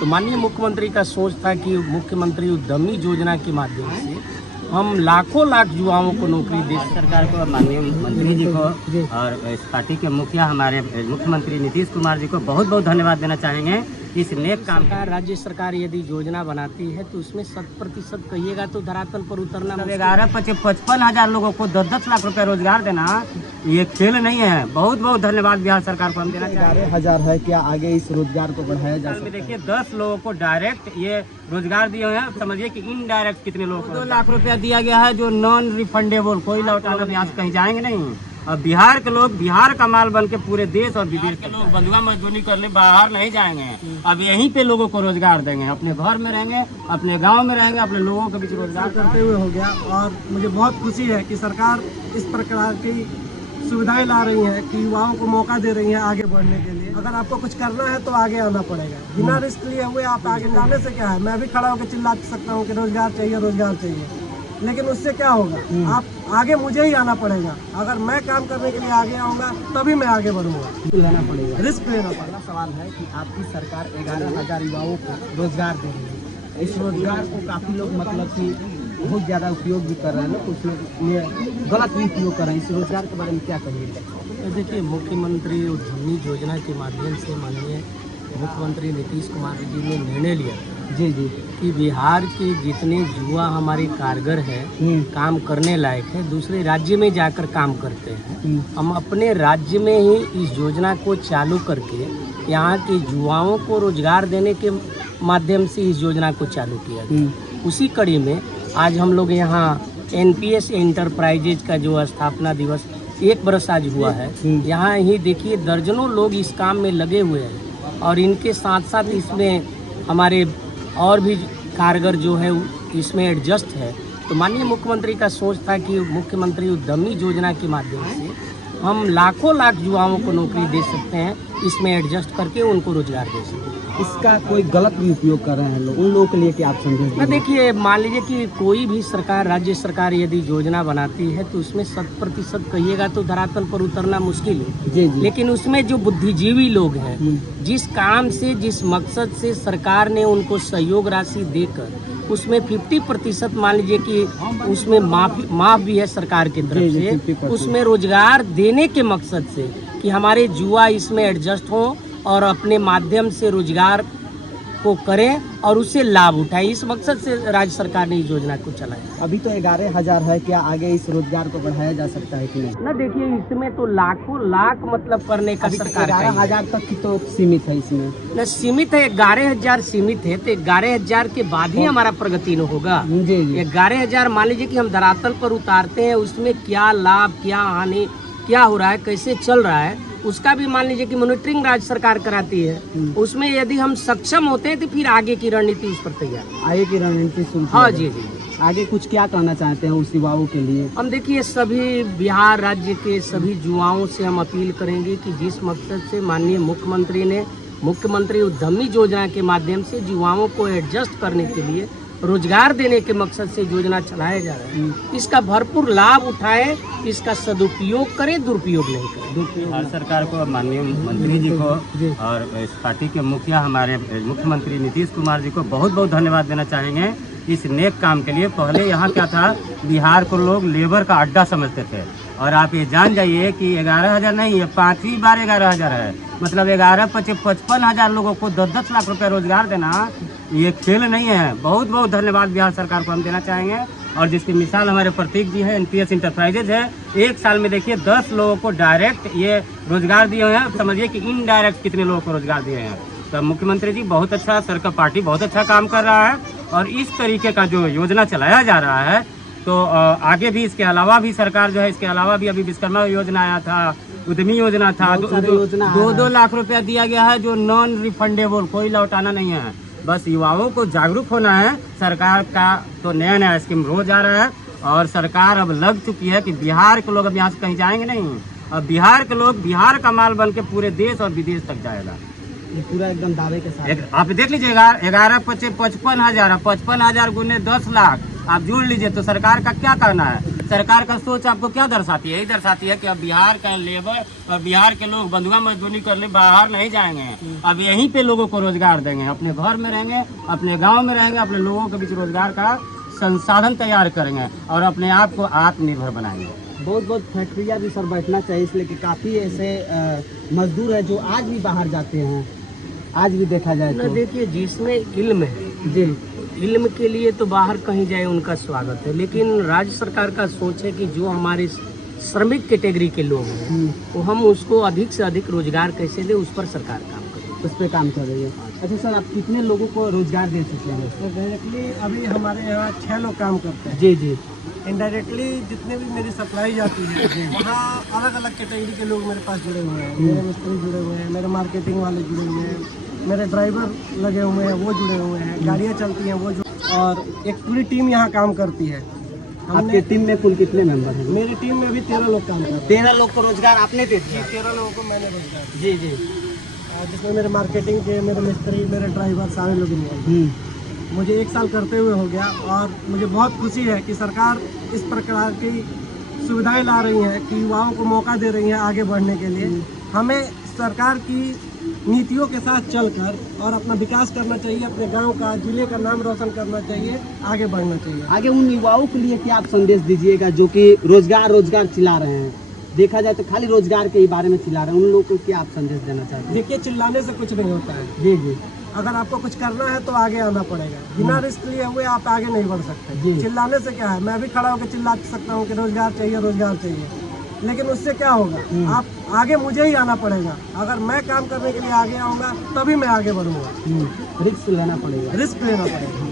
तो माननीय मुख्यमंत्री का सोच था कि मुख्यमंत्री उद्यमी योजना के माध्यम से हम लाखों लाख युवाओं को नौकरी दे। सरकार को, माननीय मंत्री जी को और इस पार्टी के मुखिया हमारे मुख्यमंत्री नीतीश कुमार जी को बहुत बहुत धन्यवाद देना चाहेंगे इस नेक काम का। राज्य सरकार यदि योजना बनाती है तो उसमें 100% कहिएगा तो धरातल पर उतरना। 11-55 लोगों को 10-10 लाख रुपए रोजगार देना ये खेल नहीं है। बहुत बहुत धन्यवाद बिहार सरकार को हम देना चाहेंगे। 11,000 है, क्या आगे इस रोजगार को बढ़ाया जा सकता है? देखिए 10 लोगों को डायरेक्ट ये रोजगार दिए हुए हैं, समझिए कि इनडायरेक्ट कितने लोगों को 2 लाख रुपया दिया गया है जो नॉन रिफंडेबल, कोई लौटाना यहाँ से कहीं जाएंगे नहीं। अब बिहार के लोग बिहार का माल बन के पूरे देश और विदेश के लोग बंधुआ मजदूरी करने बाहर नहीं जाएंगे। अब यहीं पे लोगों को रोजगार देंगे, अपने घर में रहेंगे, अपने गांव में रहेंगे, अपने लोगों के बीच रोजगार करते हुए हो गया। और मुझे बहुत खुशी है कि सरकार इस प्रकार की सुविधाएं ला रही है कि युवाओं को मौका दे रही है आगे बढ़ने के लिए। अगर आपको कुछ करना है तो आगे आना पड़ेगा, बिना रिस्क लिए हुए आप आगे जाने से क्या है। मैं भी खड़ा होकर चिल्ला सकता हूँ कि रोजगार चाहिए, रोजगार चाहिए, लेकिन उससे क्या होगा, आप आगे मुझे ही आना पड़ेगा। अगर मैं काम करने के लिए आगे आऊँगा तभी मैं आगे बढ़ूंगा। लेना पड़ेगा, रिस्क लेना पड़ेगा। पहला सवाल है कि आपकी सरकार 11,000 युवाओं को रोजगार दे रही है। इस रोजगार को काफ़ी लोग मतलब कि बहुत ज़्यादा उपयोग भी कर रहे हैं, कुछ लोग ये गलत भी उपयोग कर रहे हैं। इस रोजगार के बारे में क्या कहिएगा? तो देखिए, मुख्यमंत्री उद्यमी योजना के माध्यम से माननीय मुख्यमंत्री नीतीश कुमार जी ने निर्णय लिया जी कि बिहार के जितने युवा हमारे कारगर हैं, काम करने लायक है, दूसरे राज्य में जाकर काम करते हैं, हम अपने राज्य में ही इस योजना को चालू करके यहाँ के युवाओं को रोजगार देने के माध्यम से इस योजना को चालू किया। उसी कड़ी में आज हम लोग यहाँ NPS एंटरप्राइजेज का जो स्थापना दिवस 1 वर्ष आज हुआ है, यहाँ ही देखिए दर्जनों लोग इस काम में लगे हुए हैं और इनके साथ साथ इसमें हमारे और भी कारगर जो है इसमें एडजस्ट है। तो माननीय मुख्यमंत्री का सोच था कि मुख्यमंत्री उद्यमी योजना के माध्यम से हम लाखों लाख युवाओं को नौकरी दे सकते हैं, इसमें एडजस्ट करके उनको रोजगार दे सकते हैं। इसका कोई गलत भी उपयोग कर रहे हैं लोग, उन लोगों के लिए क्या आप समझेंगे? देखिए, मान लीजिए कि कोई भी सरकार, राज्य सरकार यदि योजना बनाती है तो उसमें 100% कहिएगा तो धरातल पर उतरना मुश्किल है। जी। लेकिन उसमें जो बुद्धिजीवी लोग हैं, जिस काम से, जिस मकसद से सरकार ने उनको सहयोग राशि देकर उसमें 50% मान लीजिए कि उसमें माफ भी है सरकार की तरफ से, उसमें रोजगार देने के मकसद से कि हमारे युवा इसमें एडजस्ट हों और अपने माध्यम से रोजगार को करें और उससे लाभ उठाएं, इस मकसद से राज्य सरकार ने इस योजना को चलाया। अभी तो 11,000 है, क्या आगे इस रोजगार को बढ़ाया जा सकता है कि नहीं? ना देखिए, इसमें तो लाखों लाख मतलब करने का सरकार 11,000 तक की तो सीमित है। इसमें न सीमित है, 11,000 सीमित है, तो 11,000 के बाद ही हमारा प्रगति न होगा। 11,000 मान लीजिए कि हम धरातल पर उतारते हैं, उसमें क्या लाभ, क्या हानि, क्या हो रहा है, कैसे चल रहा है, उसका भी मान लीजिए कि मॉनिटरिंग राज्य सरकार कराती है। उसमें यदि हम सक्षम होते हैं तो फिर आगे की रणनीति उस पर तैयार, आगे की रणनीति शुरू। हाँ जी। आगे कुछ क्या कहना चाहते हैं उस युवाओं के लिए? हम देखिए, सभी बिहार राज्य के सभी युवाओं से हम अपील करेंगे कि जिस मकसद से माननीय मुख्यमंत्री ने मुख्यमंत्री उद्यमी योजना के माध्यम से युवाओं को एडजस्ट करने के लिए, रोजगार देने के मकसद से योजना चलाया जा रहा है, इसका भरपूर लाभ उठाएं, इसका सदुपयोग करें, दुरुपयोग नहीं करें। बिहार सरकार को, माननीय मंत्री जी को और इस पार्टी के मुखिया हमारे मुख्यमंत्री नीतीश कुमार जी को बहुत बहुत धन्यवाद देना चाहेंगे इस नेक काम के लिए। पहले यहाँ क्या था, बिहार को लोग लेबर का अड्डा समझते थे और आप ये जान जाइए कि 11,000 नहीं है, 5वीं बार 11,000 है। मतलब 11-55 लोगों को 10-10 लाख रुपए रोजगार देना ये खेल नहीं है। बहुत बहुत धन्यवाद बिहार सरकार को हम देना चाहेंगे। और जिसकी मिसाल हमारे प्रतीक जी है, NPS एंटरप्राइजेज है, 1 साल में देखिए 10 लोगों को डायरेक्ट ये रोजगार दिए हुए हैं, समझिए कि इनडायरेक्ट कितने लोगों को रोजगार दिए हैं। तो मुख्यमंत्री जी बहुत अच्छा, सरकार पार्टी बहुत अच्छा काम कर रहा है और इस तरीके का जो योजना चलाया जा रहा है तो आगे भी इसके अलावा भी सरकार जो है, इसके अलावा भी अभी विश्वकर्मा योजना आया था, उद्यमी योजना था, 2-2 लाख रुपया दिया गया है जो नॉन रिफंडेबल, कोई लौटाना नहीं है। बस युवाओं को जागरूक होना है। सरकार का तो नया नया स्कीम रोज आ रहा है और सरकार अब लग चुकी है कि बिहार के लोग अब यहाँ से कहीं जाएंगे नहीं। अब बिहार के लोग बिहार का माल बन के पूरे देश और विदेश तक जाएगा। ये पूरा एकदम दावे के साथ आप देख लीजिएगा, 11-55 हजार 55,000 गुने 10 लाख आप जोड़ लीजिए। तो सरकार का क्या करना है, सरकार का सोच आपको क्या दर्शाती है? यही दर्शाती है कि अब बिहार का लेबर और बिहार के लोग बंधुआ मजदूरी करने बाहर नहीं जाएंगे, अब यहीं पे लोगों को रोजगार देंगे, अपने घर में रहेंगे, अपने गांव में रहेंगे, अपने लोगों के बीच रोजगार का संसाधन तैयार करेंगे और अपने आप को आत्मनिर्भर बनाएंगे। बहुत बहुत फैक्ट्रियाँ भी सर बैठना चाहिए, इसलिए कि काफ़ी ऐसे मजदूर हैं जो आज भी बाहर जाते हैं, आज भी देखा जाए तो। देखिए, जिसमें इल्म है जी, इल्म के लिए तो बाहर कहीं जाए उनका स्वागत है, लेकिन राज्य सरकार का सोच है कि जो हमारे श्रमिक कैटेगरी के लोग हैं तो हम उसको अधिक से अधिक रोजगार कैसे दे, उस पर सरकार काम करे, उस पर काम कर रही है। अच्छा सर, आप कितने लोगों को रोजगार दे चुके हैं? तो डायरेक्टली अभी हमारे यहाँ 6 लोग काम करते हैं। जी जी। इनडायरेक्टली जितने भी मेरी सप्लाई जाती है वहाँ अलग अलग कैटेगरी के लोग मेरे पास जुड़े हुए हैं। मेरे मिस्त्री जुड़े हुए हैं, मेरे मार्केटिंग वाले जुड़े हुए हैं, मेरे ड्राइवर लगे हुए हैं वो जुड़े हुए हैं, गाड़ियाँ चलती हैं वो और एक पूरी टीम यहाँ काम करती है। आपके टीम में कुल कितने मेंबर हैं? मेरी टीम में भी 13 लोग काम करते हैं। 13 लोग को रोजगार आपने दे दिया? 13 लोगों को मैंने रोजगार, जी जी। जिसमें मेरे मार्केटिंग के, मेरे मिस्त्री, मेरे ड्राइवर सारे लोग हैं। मुझे 1 साल करते हुए हो गया और मुझे बहुत खुशी है कि सरकार इस प्रकार की सुविधाएं ला रही है कि युवाओं को मौका दे रही है आगे बढ़ने के लिए। हमें सरकार की नीतियों के साथ चलकर और अपना विकास करना चाहिए, अपने गांव का, जिले का नाम रोशन करना चाहिए, आगे बढ़ना चाहिए। आगे उन युवाओं के लिए क्या आप संदेश दीजिएगा जो कि रोजगार रोजगार चिल्ला रहे हैं? देखा जाए तो खाली रोजगार के ही बारे में चिल्ला रहे हैं, उन लोगों को क्या आप संदेश देना चाहते हैं? देखिए, चिल्लाने से कुछ नहीं होता है जी जी। अगर आपको कुछ करना है तो आगे आना पड़ेगा। बिना रिस्क लिए हुए आप आगे नहीं बढ़ सकते। जी। चिल्लाने से क्या है, मैं भी खड़ा होकर चिल्ला सकता हूँ कि रोजगार चाहिए, रोजगार चाहिए, लेकिन उससे क्या होगा, आप आगे मुझे ही आना पड़ेगा। अगर मैं काम करने के लिए आगे आऊँगा तभी मैं आगे बढ़ूँगा। रिस्क लेना पड़ेगा। रिस्क लेना पड़ेगा।